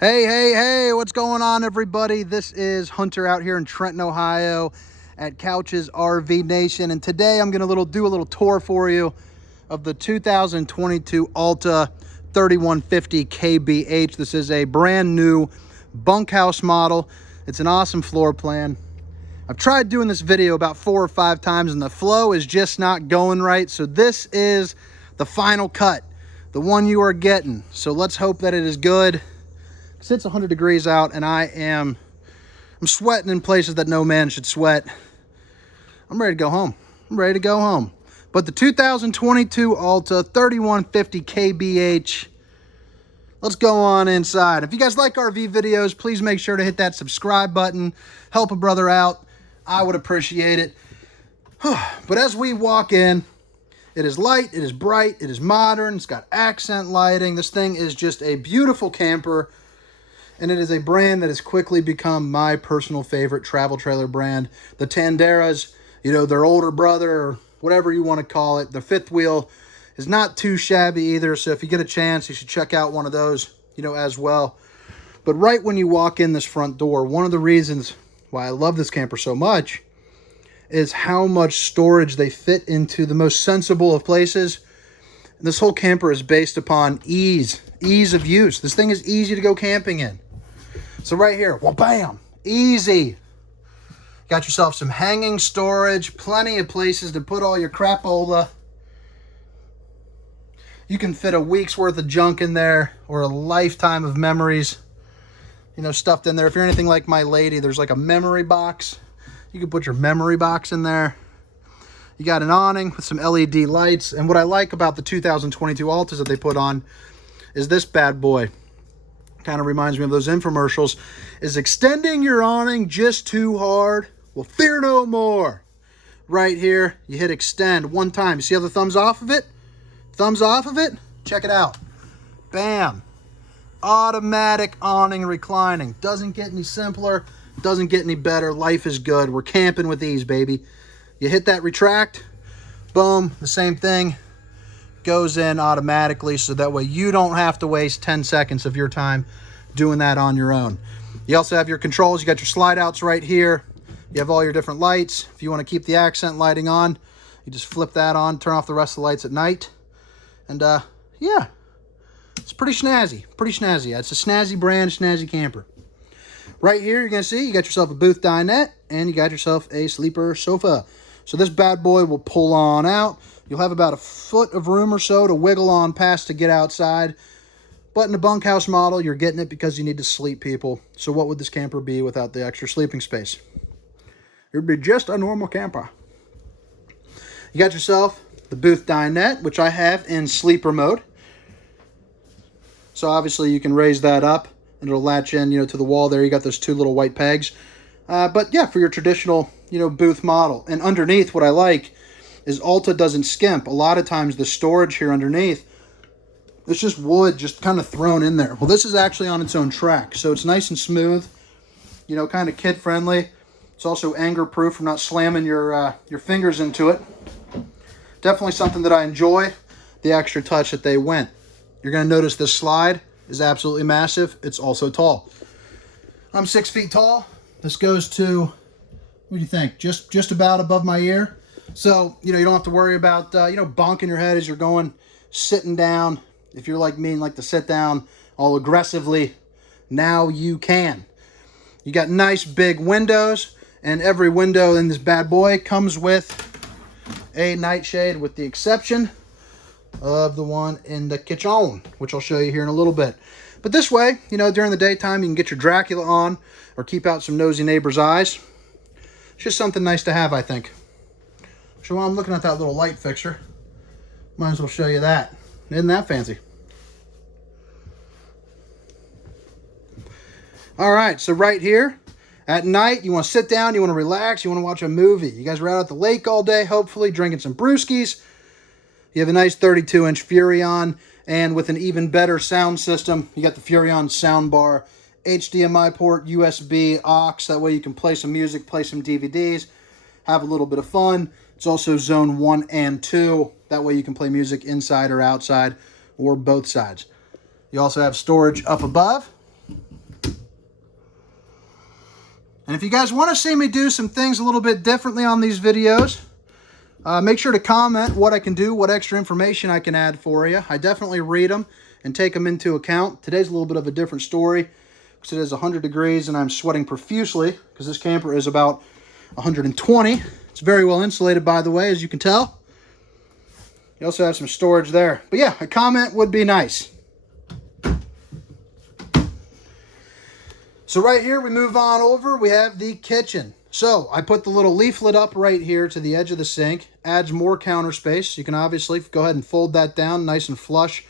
Hey, what's going on, everybody? This is Hunter out here in Trenton, Ohio at Couch's RV Nation, and today I'm going to do a little tour for you of the 2022 Alta 3150KBH. This is a brand new bunkhouse model. It's an awesome floor plan. I've tried doing this video about 4 or 5 times and the flow is just not going right, so this is the final cut, the one you are getting. So let's hope that it is good. It's 100 degrees out and I'm sweating in places that no man should sweat. I'm ready to go home. But the 2022 Alta 3150KBH, let's go on inside. If you guys like RV videos, please make sure to hit that subscribe button. Help a brother out. I would appreciate it. But as we walk in, it is light, it is bright, it is modern, it's got accent lighting. This thing is just a beautiful camper. And it is a brand that has quickly become my personal favorite travel trailer brand. The Tanderas, you know, their older brother, or whatever you want to call it. The fifth wheel is not too shabby either. So if you get a chance, you should check out one of those, you know, as well. But right when you walk in this front door, one of the reasons why I love this camper so much is how much storage they fit into the most sensible of places. And this whole camper is based upon ease of use. This thing is easy to go camping in. So right here, well, bam, easy. Got yourself some hanging storage, plenty of places to put all your crapola. You can fit a week's worth of junk in there or a lifetime of memories, you know, stuffed in there. If you're anything like my lady, there's like a memory box. You can put your memory box in there. You got an awning with some LED lights. And what I like about the 2022 Altas that they put on is this bad boy. Kind of reminds me of those infomercials. Is extending your awning just too hard? Well, fear no more. Right here, you hit extend one time. You see how the thumbs off of it? Thumbs off of it? Check it out. Bam. Automatic awning reclining. Doesn't get any simpler. Doesn't get any better. Life is good. We're camping with ease, baby. You hit that retract. Boom. The same thing. Goes in automatically, so that way you don't have to waste 10 seconds of your time doing that on your own. You also have your controls. You got your slide outs right here. You have all your different lights. If you want to keep the accent lighting on, you just flip that on, turn off the rest of the lights at night. And yeah, it's pretty snazzy. It's a snazzy brand, snazzy camper. Right here, you're going to see you got yourself a booth dinette and you got yourself a sleeper sofa. So this bad boy will pull on out. You'll have about a foot of room or so to wiggle on past to get outside. But in the bunkhouse model, you're getting it because you need to sleep, people. So what would this camper be without the extra sleeping space? It would be just a normal camper. You got yourself the booth dinette, which I have in sleeper mode. So obviously you can raise that up and it'll latch in, you know, to the wall there. You got those 2 little white pegs. But yeah, for your traditional, you know, booth model. And underneath, what I like is Alta doesn't skimp. A lot of times the storage here underneath, it's just wood just kind of thrown in there. Well, this is actually on its own track, so it's nice and smooth, you know, kind of kid-friendly. It's also anger-proof from not slamming your fingers into it. Definitely something that I enjoy, the extra touch that they went. You're going to notice this slide is absolutely massive. It's also tall. I'm 6 feet tall. This goes to, what do you think, just about above my ear. So, you know, you don't have to worry about, you know, bonking your head as you're going, sitting down. If you're like me and like to sit down all aggressively, now you can. You got nice big windows, and every window in this bad boy comes with a nightshade, with the exception of the one in the kitchen, which I'll show you here in a little bit. But this way, you know, during the daytime, you can get your Dracula on or keep out some nosy neighbors' eyes. It's just something nice to have, I think. So while I'm looking at that little light fixture, might as well show you that. Isn't that fancy? All right, so right here, at night, you want to sit down, you want to relax, you want to watch a movie. You guys are out at the lake all day, hopefully, drinking some brewskis. You have a nice 32-inch Furrion, and with an even better sound system, you got the Furrion soundbar, HDMI port, USB, aux, that way you can play some music, play some DVDs, have a little bit of fun. It's also zone 1 and 2. That way you can play music inside or outside or both sides. You also have storage up above. And if you guys want to see me do some things a little bit differently on these videos, make sure to comment what I can do, what extra information I can add for you. I definitely read them and take them into account. Today's a little bit of a different story because it is 100 degrees and I'm sweating profusely because this camper is about 120. It's very well insulated, by the way, as you can tell. You also have some storage there. But yeah, a comment would be nice. So right here, we move on over. We have the kitchen. So I put the little leaflet up right here to the edge of the sink. Adds more counter space. You can obviously go ahead and fold that down nice and flush,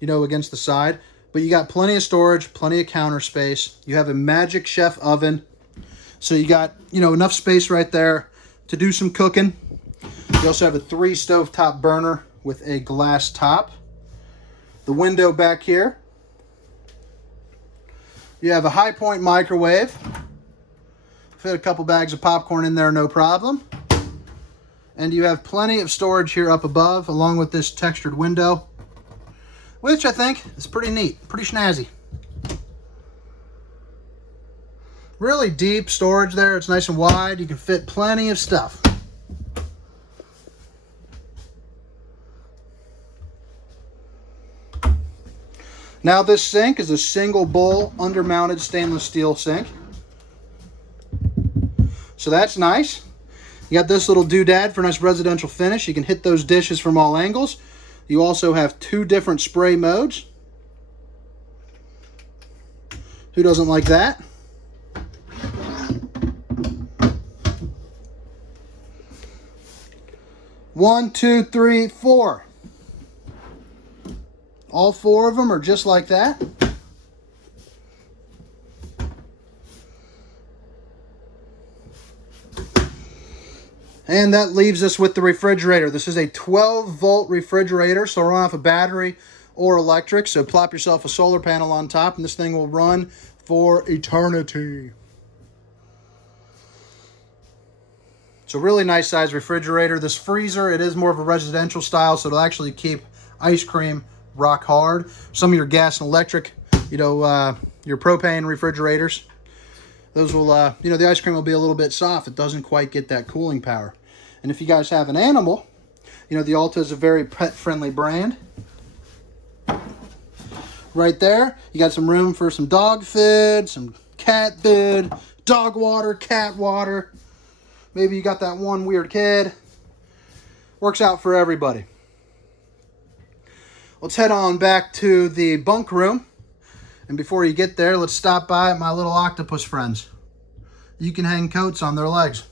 you know, against the side. But you got plenty of storage, plenty of counter space. You have a Magic Chef oven. So you got, you know, enough space right there to do some cooking. You also have a 3 stovetop burner with a glass top. The window back here. You have a high point microwave. Fit a couple bags of popcorn in there, no problem. And you have plenty of storage here up above, along with this textured window, which I think is pretty neat, pretty snazzy. Really deep storage there. It's nice and wide. You can fit plenty of stuff. Now this sink is a single bowl undermounted stainless steel sink. So that's nice. You got this little doodad for a nice residential finish. You can hit those dishes from all angles. You also have 2 different spray modes. Who doesn't like that? One, two, three, 4. All 4 of them are just like that. And that leaves us with the refrigerator. This is a 12-volt refrigerator, so run off a battery or electric. So plop yourself a solar panel on top, and this thing will run for eternity. It's a really nice size refrigerator. This freezer, it is more of a residential style, so it'll actually keep ice cream rock hard. Some of your gas and electric, you know, your propane refrigerators, those will, you know, the ice cream will be a little bit soft. It doesn't quite get that cooling power. And if you guys have an animal, you know, the Alta is a very pet-friendly brand. Right there, you got some room for some dog food, some cat food, dog water, cat water. Maybe you got that one weird kid. Works out for everybody. Let's head on back to the bunk room. And before you get there, let's stop by my little octopus friends. You can hang coats on their legs.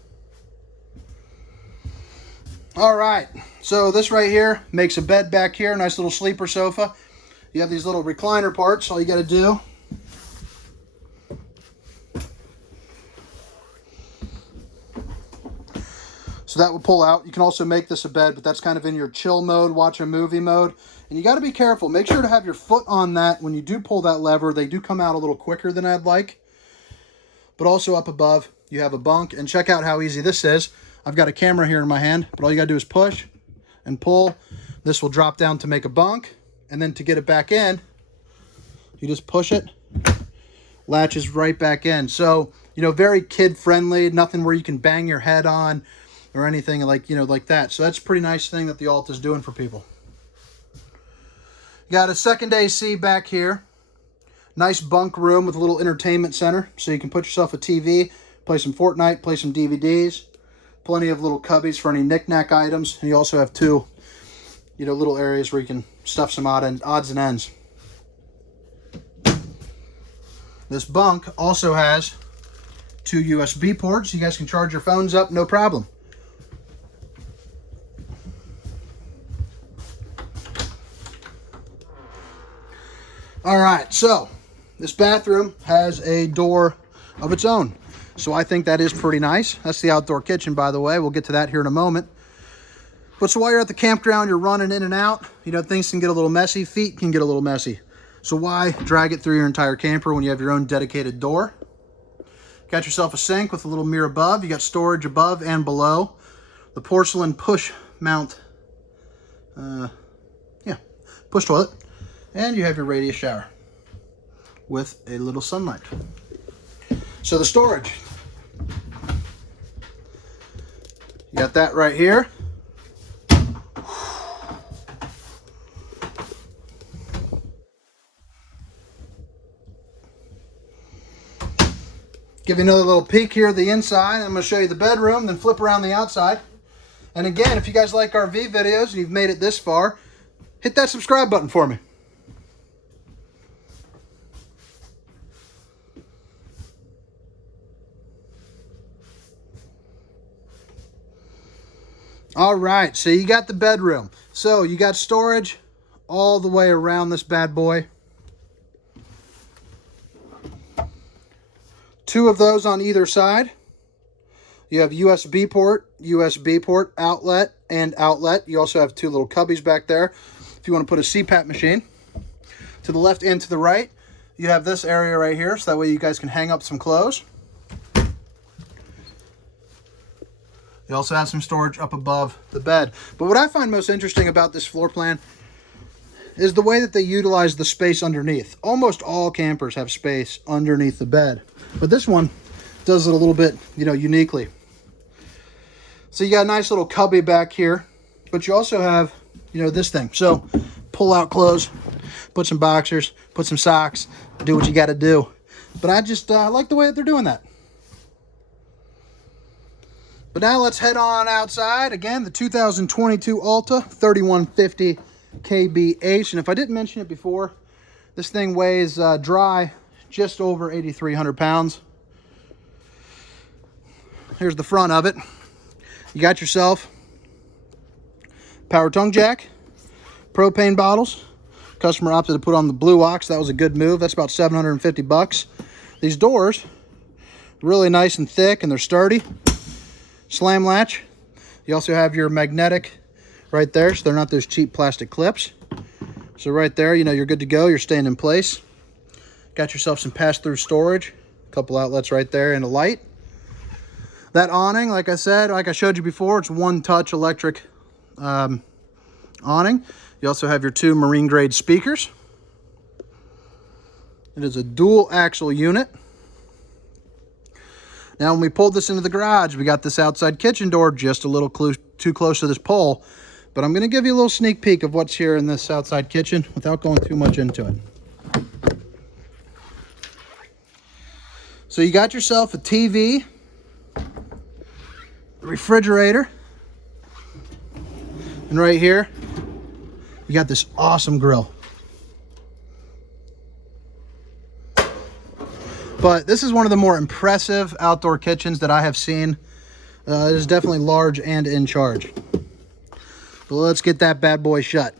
All right, so this right here makes a bed back here, nice little sleeper sofa. You have these little recliner parts. All you got to do so that will pull out. You can also make this a bed, but that's kind of in your chill mode, watch a movie mode. And you got to be careful. Make sure to have your foot on that. When you do pull that lever, they do come out a little quicker than I'd like. But also up above, you have a bunk. And check out how easy this is. I've got a camera here in my hand, but all you got to do is push and pull. This will drop down to make a bunk. And then to get it back in, you just push it, latches right back in. So, you know, very kid-friendly, nothing where you can bang your head on or anything like, you know, like that. So that's a pretty nice thing that the Alta is doing for people. You got a second AC back here. Nice bunk room with a little entertainment center. So you can put yourself a TV, play some Fortnite, play some DVDs. Plenty of little cubbies for any knick-knack items. And you also have 2, you know, little areas where you can stuff some odds and ends. This bunk also has 2 USB ports. You guys can charge your phones up, no problem. All right, so this bathroom has a door of its own. So I think that is pretty nice. That's the outdoor kitchen, by the way. We'll get to that here in a moment. But so while you're at the campground, you're running in and out, you know, things can get a little messy. Feet can get a little messy. So why drag it through your entire camper when you have your own dedicated door? Got yourself a sink with a little mirror above. You got storage above and below. The porcelain push mount, push toilet. And you have your radius shower with a little sunlight. So the storage, got that right here. Give you another little peek here at the inside. I'm going to show you the bedroom, then flip around the outside. And again, if you guys like RV videos and you've made it this far, hit that subscribe button for me. All right, so you got the bedroom. So you got storage all the way around this bad boy. 2 of those on either side. You have USB port, outlet, and outlet. You also have 2 little cubbies back there if you want to put a CPAP machine. To the left and to the right, you have this area right here, so that way you guys can hang up some clothes. You also have some storage up above the bed. But what I find most interesting about this floor plan is the way that they utilize the space underneath. Almost all campers have space underneath the bed, but this one does it a little bit, uniquely. So you got a nice little cubby back here, but you also have, this thing. So pull out clothes, put some boxers, put some socks, do what you got to do. But I just like the way that they're doing that. But now let's head on outside. Again, the 2022 Alta 3150KBH. And if I didn't mention it before, this thing weighs dry just over 8,300 pounds. Here's the front of it. You got yourself power tongue jack, propane bottles. Customer opted to put on the blue ox. That was a good move. That's about 750 bucks. These doors, really nice and thick, and they're sturdy. Slam latch. You also have your magnetic right there, so they're not those cheap plastic clips. So right there, you're good to go. You're staying in place. Got yourself some pass-through storage. A couple outlets right there and a light. That awning, like I said, like I showed you before, it's one-touch electric awning. You also have your 2 marine-grade speakers. It is a dual axle unit. Now, when we pulled this into the garage, we got this outside kitchen door just a little too close to this pole. But I'm going to give you a little sneak peek of what's here in this outside kitchen without going too much into it. So you got yourself a TV, a refrigerator, and right here, you got this awesome grill. But this is one of the more impressive outdoor kitchens that I have seen. It is definitely large and in charge. But let's get that bad boy shut.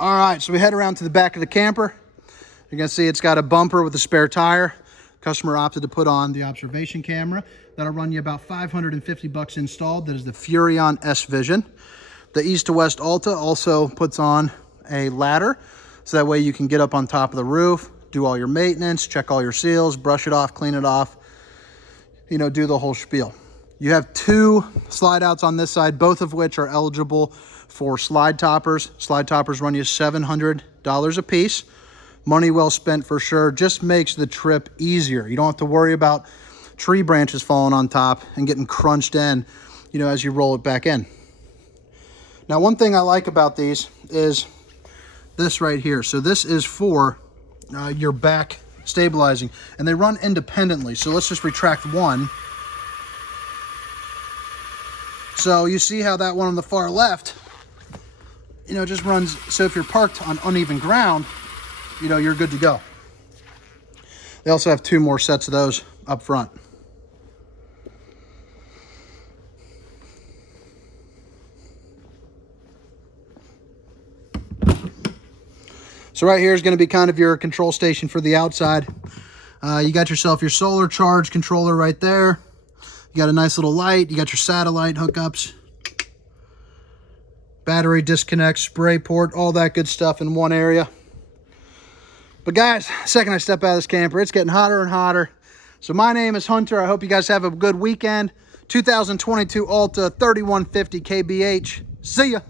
All right, so we head around to the back of the camper. You can see it's got a bumper with a spare tire. Customer opted to put on the observation camera. That'll run you about 550 bucks installed. That is the Furrion S Vision. The East to West Alta also puts on a ladder, so that way you can get up on top of the roof, do all your maintenance, check all your seals, brush it off, clean it off, do the whole spiel. You have 2 slide outs on this side, both of which are eligible for slide toppers. Slide toppers run you $700 a piece. Money well spent for sure. Just makes the trip easier. You don't have to worry about tree branches falling on top and getting crunched in, as you roll it back in. Now, one thing I like about these is this right here. So this is for your back stabilizing, and they run independently. So let's just retract one. So you see how that one on the far left, just runs. So if you're parked on uneven ground, you're good to go. They also have 2 more sets of those up front. So right here is going to be kind of your control station for the outside. You got yourself your solar charge controller right there. You got a nice little light. You got your satellite hookups. Battery disconnect, spray port, all that good stuff in one area. But guys, the second I step out of this camper, it's getting hotter and hotter. So my name is Hunter. I hope you guys have a good weekend. 2022 Alta 3150KBH. See ya.